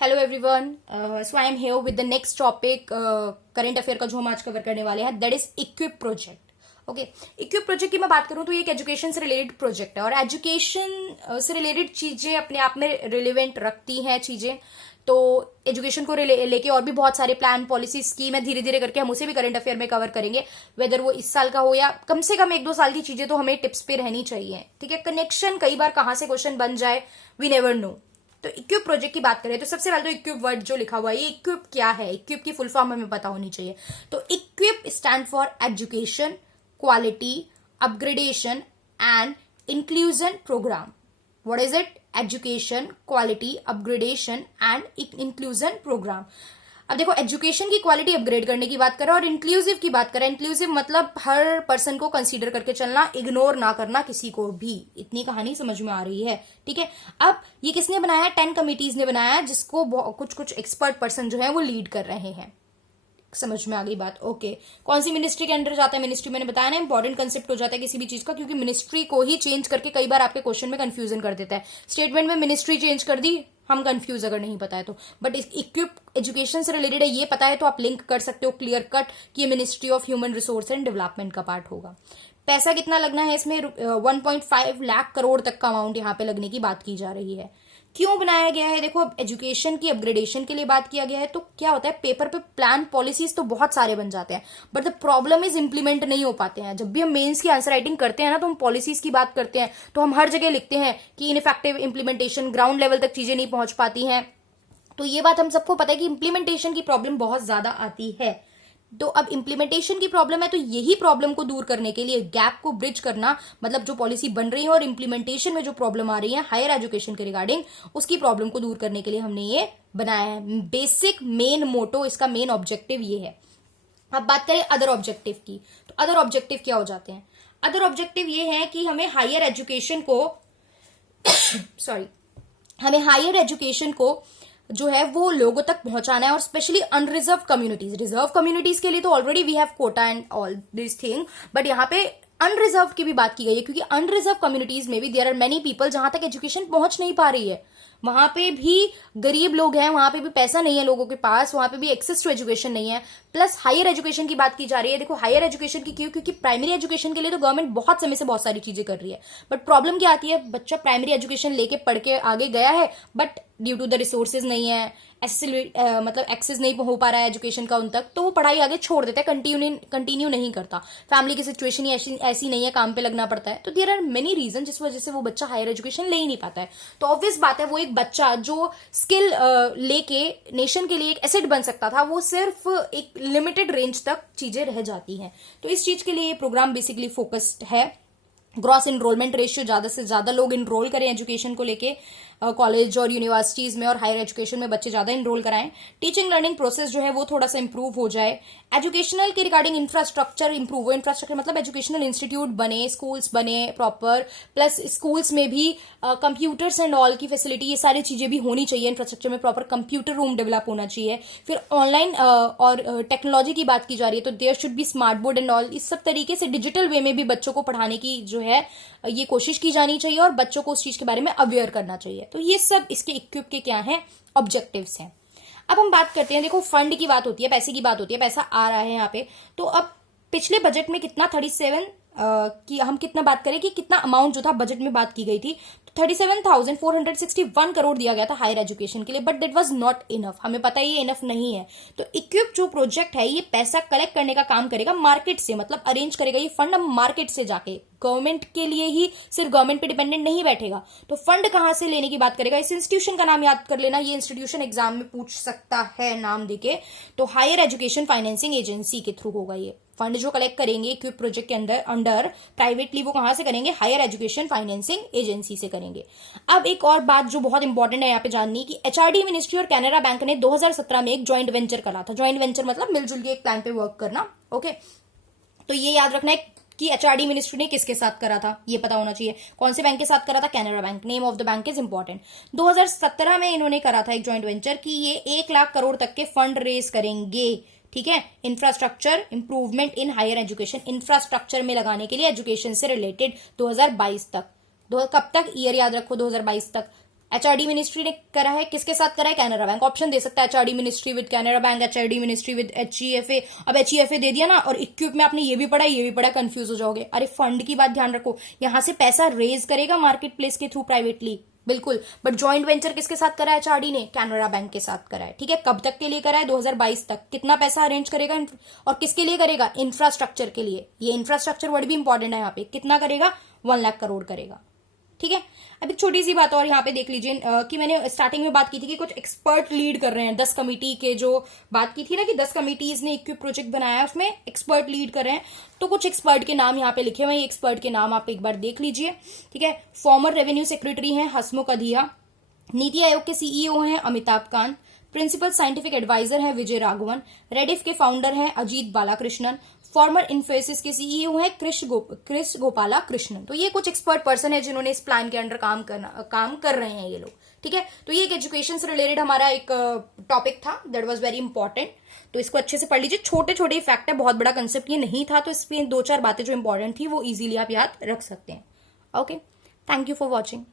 Hello everyone, so I am here with the next topic current affair का जो हम आज कवर करने वाले हैं, that is equip project. Okay, equip project की मैं बात करूं तो ये एक एजुकेशन से रिलेटेड प्रोजेक्ट है और एजुकेशन से रिलेटेड चीजें अपने आप में रिलेवेंट रखती हैं चीजें। तो एजुकेशन को लेके और भी बहुत सारे प्लान, पॉलिसी, स्कीम है, धीरे धीरे करके हम उसे भी करंट अफेयर में कवर करेंगे, वेदर वो इस साल का हो या कम से कम 1-2 साल की चीजें तो हमें टिप्स पे रहनी चाहिए। ठीक है, कनेक्शन कई बार कहां से क्वेश्चन बन जाए, वी नेवर नो। तो इक्विप प्रोजेक्ट की बात करें तो सबसे पहले तो इक्विप वर्ड जो लिखा हुआ है, ये इक्विप क्या है, इक्विप की फुल फॉर्म हमें पता होनी चाहिए। तो EQUIP stand for education quality upgradation and inclusion program. What is it? Education quality upgradation and inclusion program. अब देखो, एजुकेशन की क्वालिटी अपग्रेड करने की बात करें और इंक्लूसिव की बात करें। इंक्लूसिव मतलब हर पर्सन को कंसीडर करके चलना, इग्नोर ना करना किसी को भी। इतनी कहानी समझ में आ रही है? ठीक है। अब ये किसने बनाया है? 10 कमिटीज ने बनाया है, जिसको कुछ कुछ एक्सपर्ट पर्सन जो है वो लीड कर रहे हैं। समझ में आ गई बात? ओके। कौन सी मिनिस्ट्री के अंडर जाता है? मिनिस्ट्री मैंने बताया ना, इंपॉर्टेंट कंसेप्ट हो जाता है किसी भी चीज का, क्योंकि मिनिस्ट्री को ही चेंज करके कई बार आपके क्वेश्चन में कंफ्यूजन कर देता है। स्टेटमेंट में मिनिस्ट्री चेंज कर दी, हम कंफ्यूज अगर नहीं पता है तो। बट इक्विप एजुकेशन से रिलेटेड है, ये पता है तो आप लिंक कर सकते हो क्लियर कट कि ये ministry of human resource and development का पार्ट होगा। पैसा कितना लगना है इसमें? 1.5 लाख करोड़ तक का अमाउंट यहाँ पे लगने की बात की जा रही है। क्यों बनाया गया है? देखो, अब एजुकेशन की अपग्रेडेशन के लिए बात किया गया है, तो क्या होता है, पेपर पे प्लान पॉलिसीज तो बहुत सारे बन जाते हैं, but the problem is implement नहीं हो पाते हैं। जब भी हम मेंस की आंसर राइटिंग करते हैं ना, तो हम पॉलिसीज की बात करते हैं, तो हम हर जगह लिखते हैं कि इनइफेक्टिव इंप्लीमेंटेशन, ग्राउंड लेवल तक चीजें नहीं पहुंच पाती हैं। तो ये बात हम सबको पता है कि इंप्लीमेंटेशन की प्रॉब्लम बहुत ज्यादा आती है। तो अब इंप्लीमेंटेशन की प्रॉब्लम है, तो यही प्रॉब्लम को दूर करने के लिए, गैप को ब्रिज करना, मतलब जो पॉलिसी बन रही है और इंप्लीमेंटेशन में जो प्रॉब्लम आ रही है हायर एजुकेशन के रिगार्डिंग, उसकी प्रॉब्लम को दूर करने के लिए हमने ये बनाया है। बेसिक मेन मोटो, इसका मेन ऑब्जेक्टिव ये है। अब बात करें अदर ऑब्जेक्टिव की, तो अदर ऑब्जेक्टिव क्या हो जाते हैं? अदर ऑब्जेक्टिव ये है कि हमें हायर एजुकेशन को सॉरी हमें हायर एजुकेशन को जो है वो लोगों तक पहुंचाना है, और specially unreserved communities. Reserved communities के लिए तो already we have quota and all this thing, but यहाँ पे अनरिजर्व की भी बात की गई है, क्योंकि अनरिजर्व कम्युनिटीज में भी देयर आर मेनी पीपल जहां तक एजुकेशन पहुंच नहीं पा रही है। वहां पे भी गरीब लोग हैं, वहां पे भी पैसा नहीं है लोगों के पास, वहां पे भी एक्सेस टू एजुकेशन नहीं है। प्लस हायर एजुकेशन की बात की जा रही है। देखो, हायर एजुकेशन की क्यों? क्योंकि प्राइमरी एजुकेशन के लिए तो गवर्नमेंट बहुत समय से बहुत सारी चीजें कर रही है, बट प्रॉब्लम क्या आती है, बच्चा प्राइमरी एजुकेशन लेके पढ़ के आगे गया है, but due to the resources नहीं है, मतलब एक्सेस नहीं हो पा रहा है एजुकेशन का उन तक, तो वो पढ़ाई आगे छोड़ देता है, कंटिन्यू नहीं करता। फैमिली की सिचुएशन ही ऐसी नहीं है, काम पे लगना पड़ता है। तो देयर आर मेनी रीजन जिस वजह से वो बच्चा हायर एजुकेशन ले ही नहीं पाता है। तो ऑब्वियस बात है, वो एक बच्चा जो स्किल लेके नेशन के लिए एक एसेट बन सकता था, वो सिर्फ एक लिमिटेड रेंज तक चीजें रह जाती हैं। तो इस चीज के लिए ये प्रोग्राम बेसिकली फोकस्ड है। ग्रॉस इनरोलमेंट रेशियो, ज्यादा से ज्यादा लोग इनरोल करें एजुकेशन को लेके, कॉलेज और यूनिवर्सिटीज में और हायर एजुकेशन में बच्चे ज्यादा इनरोल कराएं। टीचिंग लर्निंग प्रोसेस जो है वो थोड़ा सा इंप्रूव हो जाए। एजुकेशनल के रिगार्डिंग इंफ्रास्ट्रक्चर इंप्रूव हो। इंफ्रास्ट्रक्चर मतलब एजुकेशनल इंस्टीट्यूट बने, स्कूल्स बने प्रॉपर, प्लस स्कूल्स में भी कंप्यूटर्स एंड ऑल की फैसिलिटी, ये सारी चीजें भी होनी चाहिए। इंफ्रास्ट्रक्चर में प्रॉपर कंप्यूटर रूम डेवलप होना चाहिए। फिर ऑनलाइन और टेक्नोलॉजी की बात की जा रही है, तो there should be smart board and all. इस सब तरीके से डिजिटल वे में भी बच्चों को पढ़ाने की जो है ये कोशिश की जानी चाहिए, और बच्चों को उस चीज के बारे में अवेयर करना चाहिए। तो ये सब इसके इक्विप के क्या है, ऑब्जेक्टिव्स हैं। अब हम बात करते हैं, देखो फंड की बात होती है, पैसे की बात होती है, पैसा आ रहा है यहाँ पे। तो अब पिछले बजट में कितना 37 की हम कितना बात करें कि कितना अमाउंट जो था बजट में बात की गई थी, तो 37,461 करोड़ दिया गया था हायर एजुकेशन के लिए, but that was not enough. हमें पता है ये इनफ नहीं है। तो इक्विप जो प्रोजेक्ट है, ये पैसा कलेक्ट करने का काम करेगा मार्केट से, मतलब अरेंज करेगा ये फंड हम मार्केट से जाके। गवर्नमेंट के लिए ही सिर्फ गवर्नमेंट पे डिपेंडेंट नहीं बैठेगा। तो फंड कहां से लेने की बात करेगा? इस इंस्टीट्यूशन का नाम याद कर लेना, ये इंस्टीट्यूशन एग्जाम में पूछ सकता है नाम देके। तो हायर एजुकेशन फाइनेंसिंग एजेंसी के थ्रू होगा ये फंड जो कलेक्ट करेंगे इक्विप प्रोजेक्ट के अंडर प्राइवेटली, वो कहां से करेंगे? हायर एजुकेशन फाइनेंसिंग एजेंसी से करेंगे। अब एक और बात जो बहुत इंपॉर्टेंट है यहाँ पे जाननी, कि एचआरडी मिनिस्ट्री और कैनरा बैंक ने 2017 में एक ज्वाइंट वेंचर करा था। ज्वाइंट वेंचर मतलब मिलजुल के एक प्लान पे वर्क करना। ओके, तो ये याद रखना है कि एचआरडी मिनिस्ट्री ने किसके साथ करा था, ये पता होना चाहिए। कौन से बैंक के साथ करा था? Canara bank. Name of the bank is important. 2017 में इन्होंने करा था एक ज्वाइंट वेंचर कि ये 1 लाख करोड़ तक के फंड रेज करेंगे। ठीक है, infrastructure improvement in higher education, infrastructure में लगाने के लिए एजुकेशन से रिलेटेड 2022 तक। कब तक? ईयर याद रखो, 2022 तक। एचआरडी मिनिस्ट्री ने करा है, किसके साथ करा है? कैनरा बैंक। ऑप्शन दे सकता है HRD ministry with Canara bank, HRD ministry with HEFA. अब एचईएफए दे दिया ना, और इक्विप में आपने ये भी पढ़ा कंफ्यूज हो जाओगे। अरे फंड की बात ध्यान रखो, यहां से पैसा रेज करेगा मार्केट प्लेस के थ्रू प्राइवेटली, बिल्कुल, बट जॉइंट वेंचर किसके साथ करा है? एचआरडी ने कैनरा बैंक के साथ करा है। ठीक है, कब तक के लिए करा है? 2022 तक। कितना पैसा अरेंज करेगा और किसके लिए करेगा? इंफ्रास्ट्रक्चर के लिए। ये इंफ्रास्ट्रक्चर वर्ड भी इंपॉर्टेंट है यहाँ पे। कितना करेगा? 1 लाख करोड़ करेगा। ठीक है, अभी छोटी सी बात और यहाँ पे देख लीजिए कि मैंने स्टार्टिंग में बात की थी कि कुछ एक्सपर्ट लीड कर रहे हैं। 10 कमिटी के जो बात की थी ना कि 10 कमिटीज ने इक्विप प्रोजेक्ट बनाया है, उसमें एक्सपर्ट लीड कर रहे हैं। तो कुछ एक्सपर्ट के नाम यहाँ पे लिखे हुए हैं, एक्सपर्ट के नाम आप एक बार देख लीजिए। ठीक है, फॉर्मर रेवेन्यू सेक्रेटरी हैं हसमुख अधिया, नीति आयोग के सीईओ हैं Amitabh Kant, principal scientific adviser हैं विजय राघवन, रेडिफ के फाउंडर हैं अजीत बालाकृष्णन, फॉर्मर इन्फोसिस के सीईओ हैं क्रिश गोपाला कृष्णन। तो ये कुछ एक्सपर्ट पर्सन है जिन्होंने इस प्लान के अंडर काम कर रहे हैं ये लोग। ठीक है, तो ये एक एजुकेशन से रिलेटेड हमारा एक टॉपिक था, दैट वाज वेरी इंपॉर्टेंट। तो इसको अच्छे से पढ़ लीजिए, छोटे छोटे फैक्ट है, बहुत बड़ा कंसेप्ट ये नहीं था, तो इसमें 2-4 बातें जो इंपॉर्टेंट थी वो इजीली आप याद रख सकते हैं। Okay, thank you for watching.